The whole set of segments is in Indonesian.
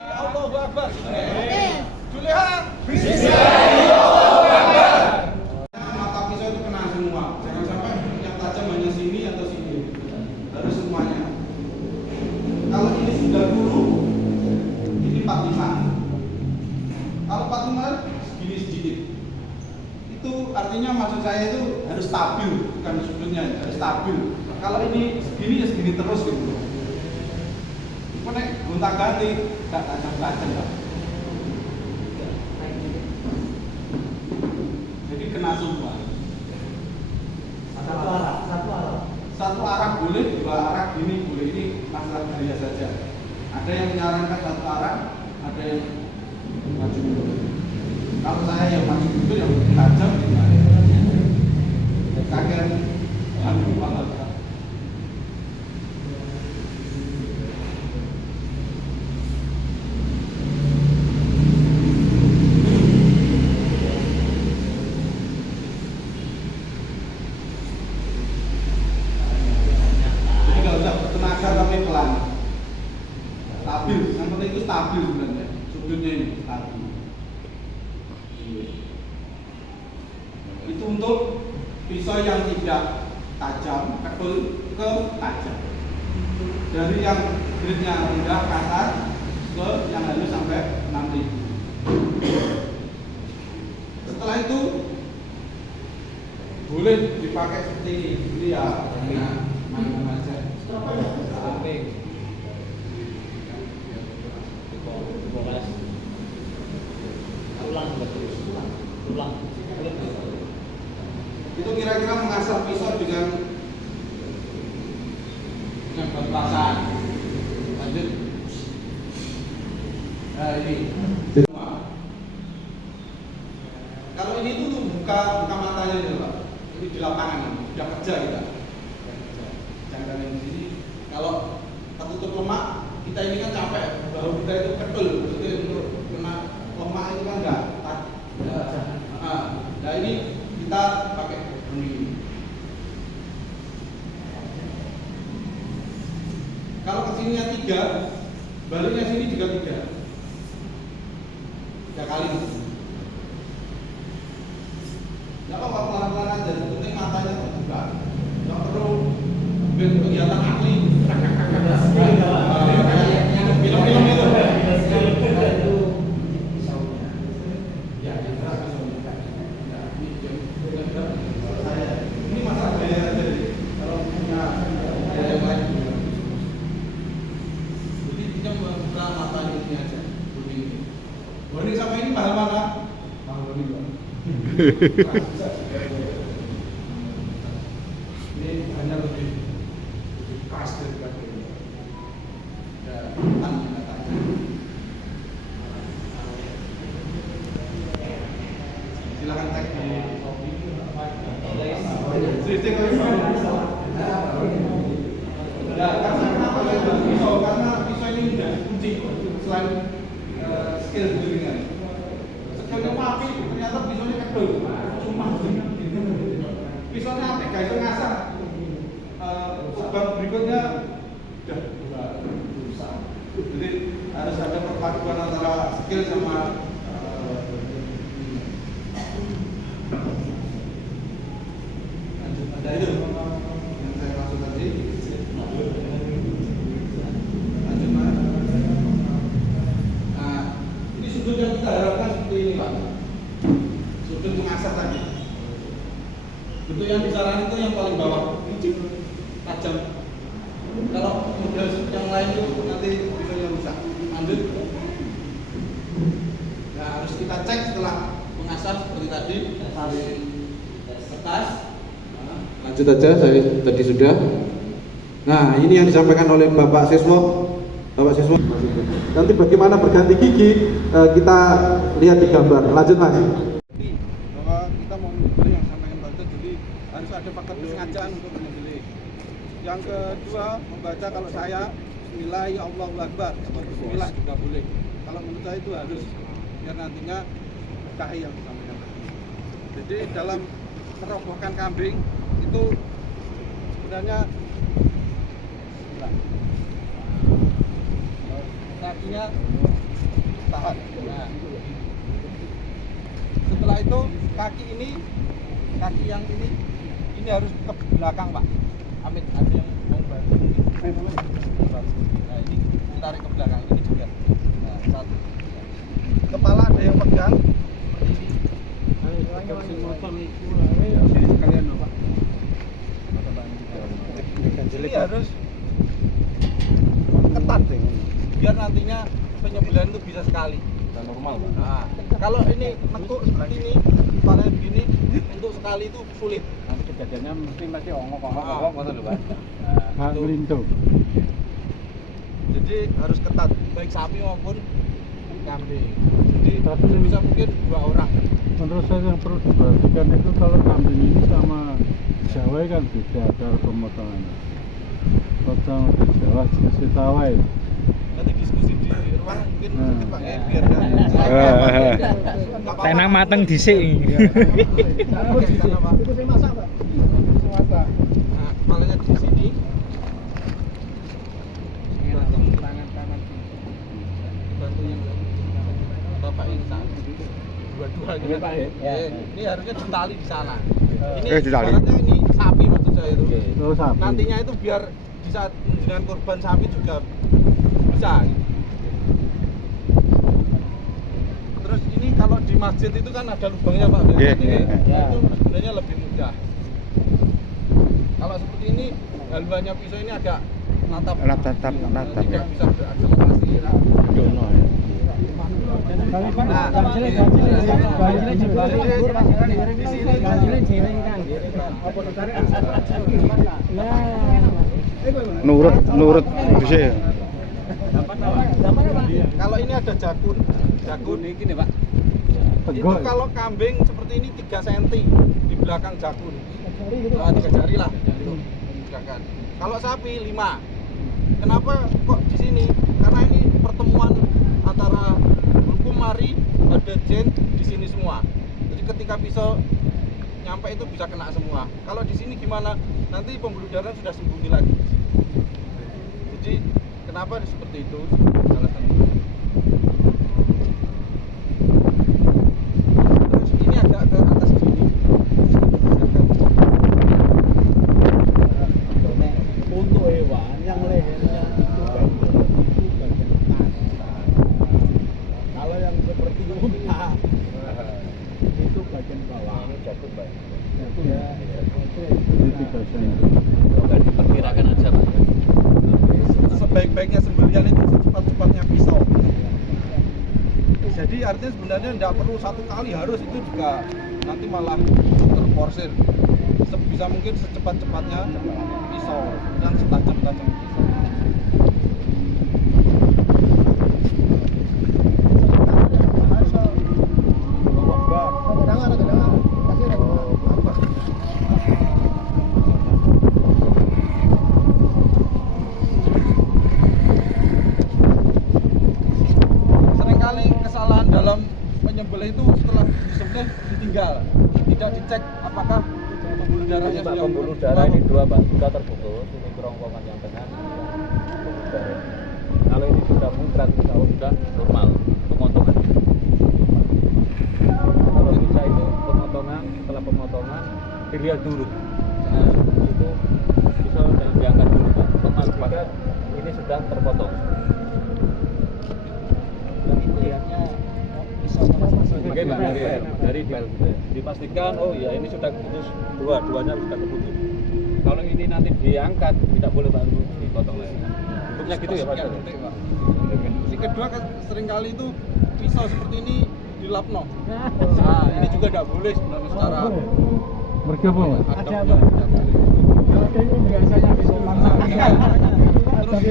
Allahu Akbar. Amin. Juleha. Mata pisau itu kena semua. Jangan sampai yang tajam hanya sini atau sini. Harus semuanya. Kalau ini sudah guru, ini 45. Kalau 45 segini sedikit. Itu artinya maksud saya itu harus stabil, bukan sudutnya, harus stabil. Kalau ini segini ya segini terus gitu. Nek gonta-ganti, gak tajam-tajam lah. Jadi kena semua. Satu arah boleh, dua arah gini boleh. Ini masalah gaya saja. Ada yang menyarankan satu arah, ada yang maju mundur. Kalau saya yang maju mundur yang lebih tajam gimana? Kakek anu banget. Tapi pelan, stabil. Yang penting itu stabil sebenarnya. Sudutnya ini stabil. Itu untuk pisau yang tidak tajam, kekul ke tajam. Dari yang grade-nya rendah ke atas ke yang halus sampai 6.000. Setelah itu boleh dipakai seperti ini ya. Main-main aja. Itu kira-kira mengasah pisau dengan batasan. Lanjut. Nah ini. Kalau ini tuh buka matanya ini Pak. Ini di lapangan, sudah kerja kita. Jangan yang di sini. Kalau tertutup lemak, kita ini kan capek, bahu kita itu ketul, maksudnya untuk kena lemak itu kan enggak. Nah ini kita pakai ini. Kalau kesininya 3, baliknya sini juga 3 kali. Nggak apa-apa, pelan-pelan aja, penting matanya terbuka. Nggak perlu kegiatan ahli. Film-film itu. Ini masalah gaya aja. Kalau punya gaya yang lain. Jadi kita membuka mata ini aja. Bonding sama ini mahal mana? Mahal bonding Pak. Ini hanya lebih keras daripada ini. Ya, silakan cek di Shopee. Ya, karena kenapa saya pisau? Karena pisau ini sudah kunci selain skill gulingan. Skillnya api, ternyata pisaunya kedul. Cuma pisaunya api, guys, itu ngasah. Sebab berikutnya udah berusaha. Jadi harus ada perpaduan antara skill sama lanjut. Ada itu yang saya maksud tadi. Lanjut Mas. Nah, ini sudut yang kita harapkan seperti ini Pak. Sudut mengasah tadi. Bentuk yang disarankan itu yang paling bawah, tajam. Kalau model yang lain itu nanti bisa yang rusak. Lanjut. Nah, harus kita cek setelah mengasah seperti tadi dari kertas. Lanjut aja, saya tadi sudah. Nah, ini yang disampaikan oleh Bapak Siswo. Bapak Siswo. Nanti bagaimana berganti gigi kita lihat di gambar. Lanjut Mas. Bahwa kita mau membeli yang sampaikan Bapak, jadi harus ada faktor kesengajaan untuk membeli. Yang kedua, membaca kalau saya Bismillah Allahu Akbar atau Bismillah juga boleh. Kalau menurut saya itu harus biar nantinya berkah yang disampaikan tadi. Jadi dalam merobohkan kambing itu sebenarnya kakinya tahan. Nah. Setelah itu kaki yang ini harus ke belakang, Pak. Amit, ada yang mau bantu. Nah, ini ditarik ke belakang ini juga. Nah, satu. Kepala ada yang pegang seperti ini. Sekalian, Pak. Ini harus ketat biar nantinya penyembelihan itu bisa sekali dan normal, Pak. Nah, kalau ini nekuk seperti ini, kepalanya begini, untuk sekali itu sulit. Nanti kejadiannya mesti ongok-ongok gitu, Pak. Nah, Melintu. jadi harus ketat, baik sapi maupun kambing. Jadi bisa mungkin 2 orang. Menurut saya yang perlu diperhatikan itu kalau kambing ini sama Jawa kan beda cara pemotongannya. Potong di Jawa jenis tawai. Nanti diskusi di ruang mungkin Pak ya, biar Tenang mateng dhisik. Itu saya masak, Pak. Masak. Nah, kepalanya di sini. Tangan kanan. Bantu yang Bapak yang sana. Dua-dua gitu, Pak ya. Ini harusnya ditali di sana. Ini ibaratnya ini sapi maksud saya itu. Oh, sapi. Nantinya itu biar di saat dengan korban sapi juga bisa gitu. Terus ini kalau di masjid itu kan ada lubangnya, Pak. Itu sebenarnya lebih mudah. Kalau seperti ini haluannya pisau ini agak natap. Tidak bisa berakselerasi. Nurut bisa. Kalau ini ada jakun ini, Pak. Itu kalau kambing seperti ini 3 cm di belakang jakun. 3 jari lah gitu. Kalau sapi 5. Kenapa kok di sini? Karena ini pertemuan antara hukum mari pada jen di sini semua. Jadi ketika pisau nyampe itu bisa kena semua. Kalau di sini gimana? Nanti pembuluh darah sudah sembunyi lagi. Jadi kenapa seperti itu? Alasan itu. Terus ini agak ke atas sini. Untuk hewan yang lehernya itu bagian atas. Kalau yang seperti unta itu bagian bawah. Jatuh, Pak. Diperkirakan aja, Pak. Sebaik-baiknya sembelihan itu secepat-cepatnya pisau. Jadi artinya sebenarnya tidak perlu 1 kali, harus itu juga nanti malah terporsir. Sebisa mungkin secepat-cepatnya pisau dan setajam-tajam pisau. Seringkali kesalahan dalam penyembelih itu setelah disembelih ditinggal, tidak dicek apakah pembuluh darahnya sudah Pembuluh darah ini 2, Pak. Sudah terputus, ini kerongkongan yang tengah. Pembuluh darah. Kalau ini sudah muncrat, kalau sudah normal pemotongan. Kalau bisa itu pemotongan, setelah pemotongan dilihat dulu. Nah, itu bisa diangkat dulu, Pak. Memastikan ini sudah terpotong. Bagaimana dari dipastikan oh ya ini sudah putus, dua-duanya sudah keputus. Kalau ini nanti diangkat tidak boleh baru dipotong lagi. Hukumnya gitu ya, Pak. Si kedua seringkali itu pisau seperti ini dilapno. Nah, ini juga tidak boleh sebenarnya secara Bergabung. ada apa? Biasanya terus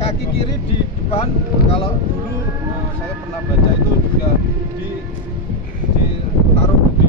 kaki kiri di depan. Kalau dulu saya pernah baca itu juga ditaruh di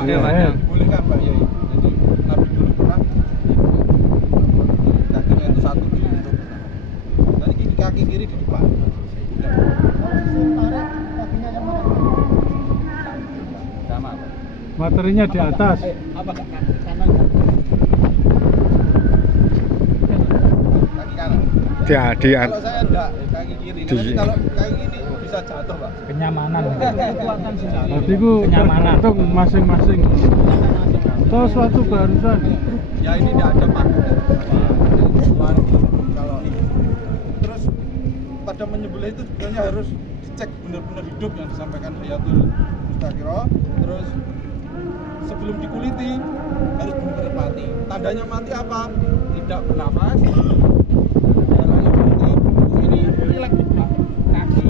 boleh kan, Pak Yai? Jadi Nabi dulu pernah kakinya itu satu di lutut. Jadi kaki kiri di depan. Sama. Materinya di atas. Apa kanan? Kaki kanan. Kalau saya enggak kaki kiri, nanti kalau kaki ini bisa jatuh, Pak. Kenyamanan. Kekuatan sih. Berarti ku Kenyamanan. tergantung masing-masing. Atau suatu barusan. Ya ini tidak ada paku dari luar. Kalau terus pada menyembelih itu sebenarnya harus dicek benar-benar hidup yang disampaikan Hayatul Mustaqiro. Terus sebelum dikuliti harus benar-benar mati. Tandanya mati apa? Tidak bernafas. Tandanya mati ini rileks, Pak. Kaki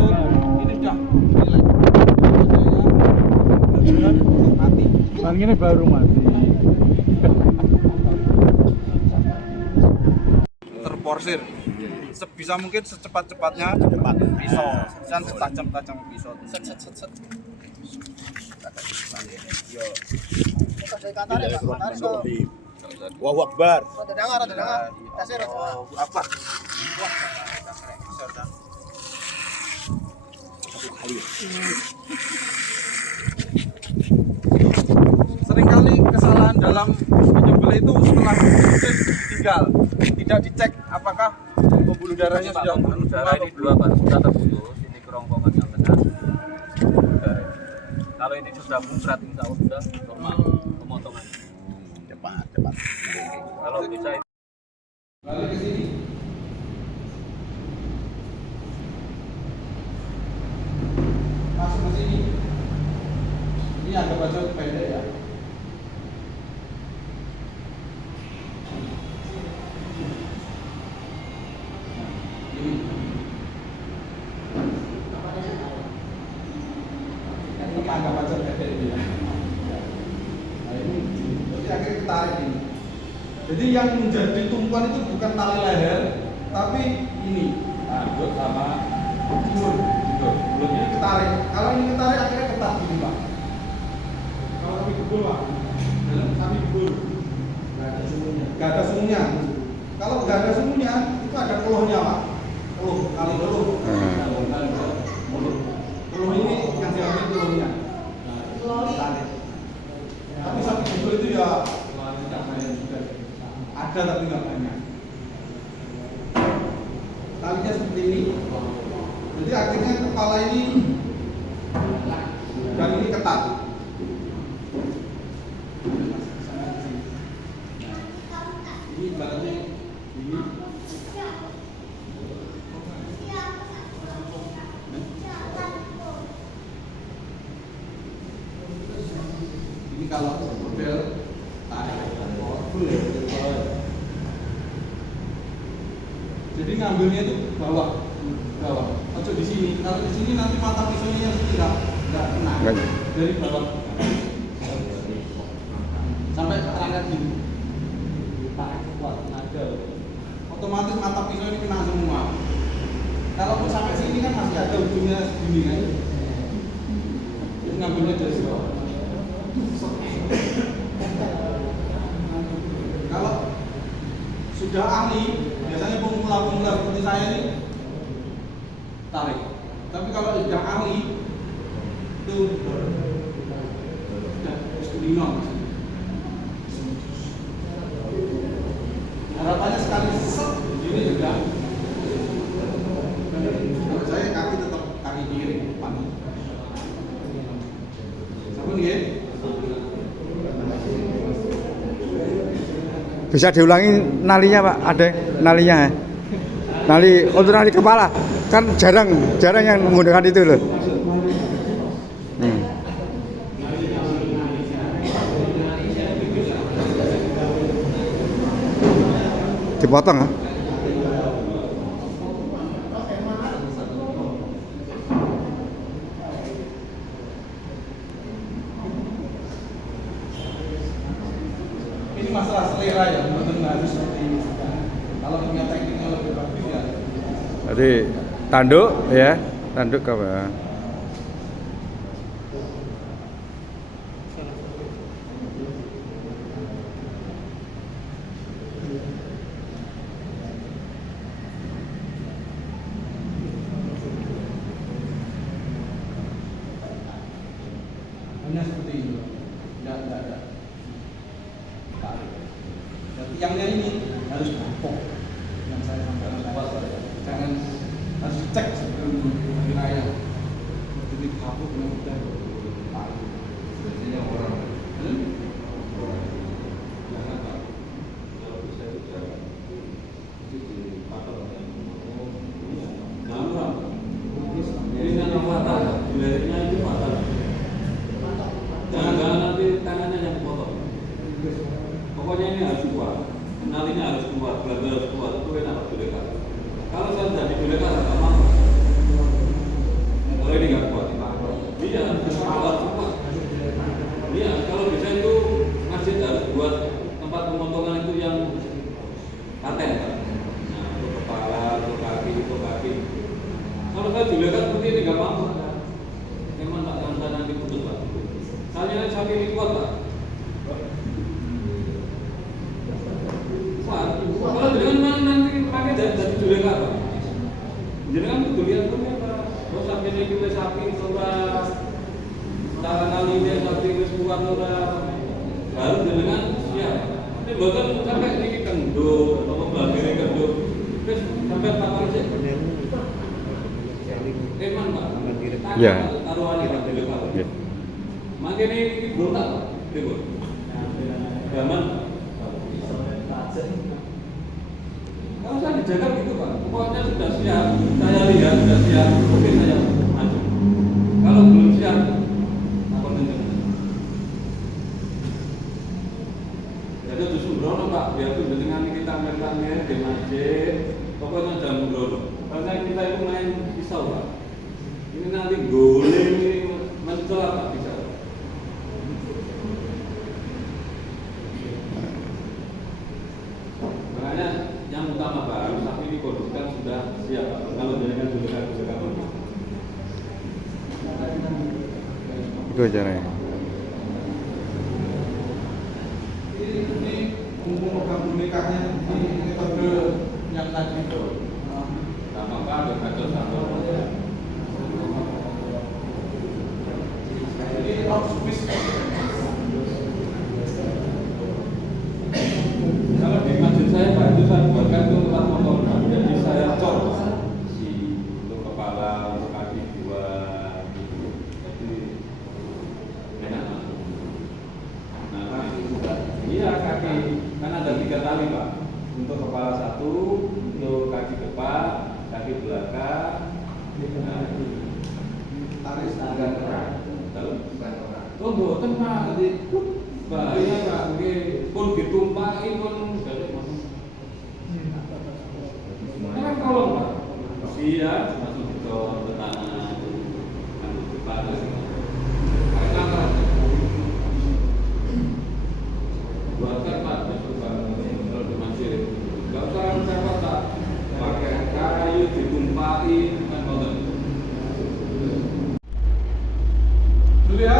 lutut ini sudah rileks. Benar-benar mati. Kan ini baru mati. Terporsir sebisa mungkin secepat-cepatnya pisau dan setajam-tajam pisau set set set set. Allahu Akbar. Apa? Seringkali kesalahan dalam menyembelih itu setelah ditinggal, tidak dicek apakah pembuluh darahnya sudah pembuluh darah ini dua Pak, sudah terputus, ini kerongkongan yang tengah. Kalau ini sudah muncrat, insya Allah sudah normal pemotongan. Cepat. Kalau bisa balik ke sini. Masuk ke sini. Ini ada baju pendek ya. Ini anggap aja pendek ini ya. Nah ini, jadi akhirnya ketarik ini. Jadi yang menjadi tumpuan itu bukan tali leher, tapi ini. Nah, duduk sama jimur, belumnya ketarik. Kalau ini ketarik akhirnya ketat gini Pak. Kalau kami gebul Pak, dalam kami gebul. Gak ada sumungnya. Kalau gak ada sumungnya, itu ada keluhnya Pak. Keluh, kali keluh. Keluh ini yang diambil keluhnya. Tarik. Tapi sapi gebul itu ya tidak banyak juga. Ada tapi nggak banyak. Talinya seperti ini. Jadi akhirnya kepala ini dan ini ketat. Ini ibaratnya ini. Ini kalau model tarik full ya. Jadi ngambilnya itu bawah. Ojo di sini. Kalau di sini nanti mata pisaunya tidak kena. Dari bawah sampai terangkat gini. Otomatis mata pisau ini kena semua. Kalaupun sampai sini kan masih ada ujungnya segini kan. Jadi ngambilnya dari bawah. Kalau sudah ahli, biasanya pemula-pemula seperti saya ini tarik. Tapi kalau sudah ahli itu sudah kulino. Harapannya sekali set ini juga. Kalau saya kaki tetap kaki kiri depan. Sampun nggih? Bisa diulangi nalinya Pak, ada nalinya ya? Nali untuk nali kepala kan jarang yang menggunakan itu loh. Dipotong ya? Ini masalah selera ya, benar-benar harus seperti ini. Kalau punya tekniknya lebih bagus ya. Jadi tanduk ya, tanduk ke bawah. Hanya seperti ini. Enggak. Tarik. Dan tiangnya ini harus bongkok. yang saya sampaikan. Jangan harus dicek sebelum wilayah. Jadi kabut udah tahu. Biasanya orang. Ini kan fatal, dilarinya itu fatal. Jangan-jangan nanti tangannya yang potong. Pokoknya ini harus kuat, kenalinya harus kuat, belajar harus kuat, itu enak Dulekar. Kalau saya jadi Dulekar, nggak mau. Kalau ini nggak kuat, iya, harus kuat. Iya, kalau bisa itu masjid harus buat tempat pemotongan itu yang paten, Pak. Nah, untuk kepala, untuk kaki. Kalau saya Dulekar seperti ini nggak mampu. Memang tak akan nanti putus, Pak. Saya sapi ini kuat, Pak. Kalau dengan nanti pakai jadi Dulekar, Pak. Jangan kemudian punya Pak. Kalau sampai ini kita sapi sudah cara kalinya sapi wis kuat ora baru dengan siap. Ini bahkan sampai ini kenduk atau belakang kenduk. Terus sampai pakai sih. Eman Pak. Ya. Taruhannya Pak Dulekar. Ya. Makin ini botak Pak. Ibu. Gaman. Kalau saya dijaga gitu Pak, pokoknya sudah siap, saya lihat sudah siap, oke saya maju. Kalau belum siap, apa nanti? Jadi itu sembrono Pak, biar itu dengan kita main di masjid, pokoknya jangan sembrono. Karena kita itu main pisau Pak. Ini nanti goleng ini mencolak Pak pisau. Makanya yang utama Pak, harus sapi ini kondisikan sudah siap Pak. Kalau jaringan Dulekar bisa kamu. Itu caranya. Ini untuk program Dulekar-nya ini metode yang tadi itu. Sama Pak, ada kacau satu. Ini outsource. Kalau di masjid saya Pak, itu saya buatkan itu tempat motor. Jadi saya cor untuk kepala, untuk kaki dua. Jadi enak Pak. Nah kaki juga. Iya kaki, kan ada 3 tali Pak. Untuk kepala 1, untuk kaki depan, kaki belakang. Nah, Taris agak keras. Tahu? Oh, boten Pak. Jadi bahaya Pak. Mungkin pun ditumpaki pun kan kalau Pak, siap masuk ke tanah, masuk ke tanah, kayak buatkan Pak, besok Pak, kalau di masjid, nggak usah repot Pak, pakai kayu ditumpaki kan boten. Dulu ya.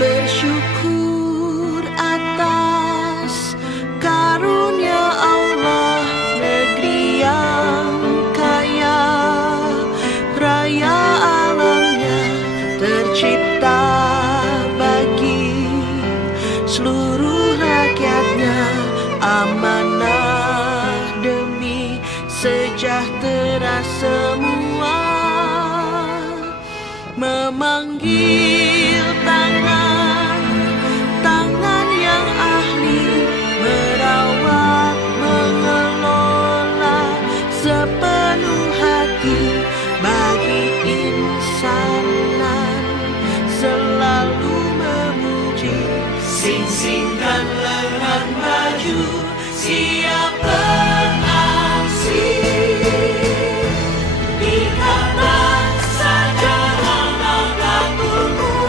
Bersyukur atas karunia Allah, negeri yang kaya raya alamnya tercipta bagi seluruh rakyatnya, amanah demi sejahtera semua, memanggil tangan yang ahli merawat, mengelola sepenuh hati bagi insanan, selalu memuji, sing-singkan lengan maju, siap beraksi. Ikatlah saja langkah tubuh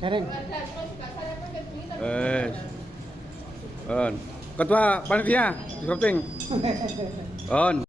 Jaring. On. Ketua panitia, di voting. On.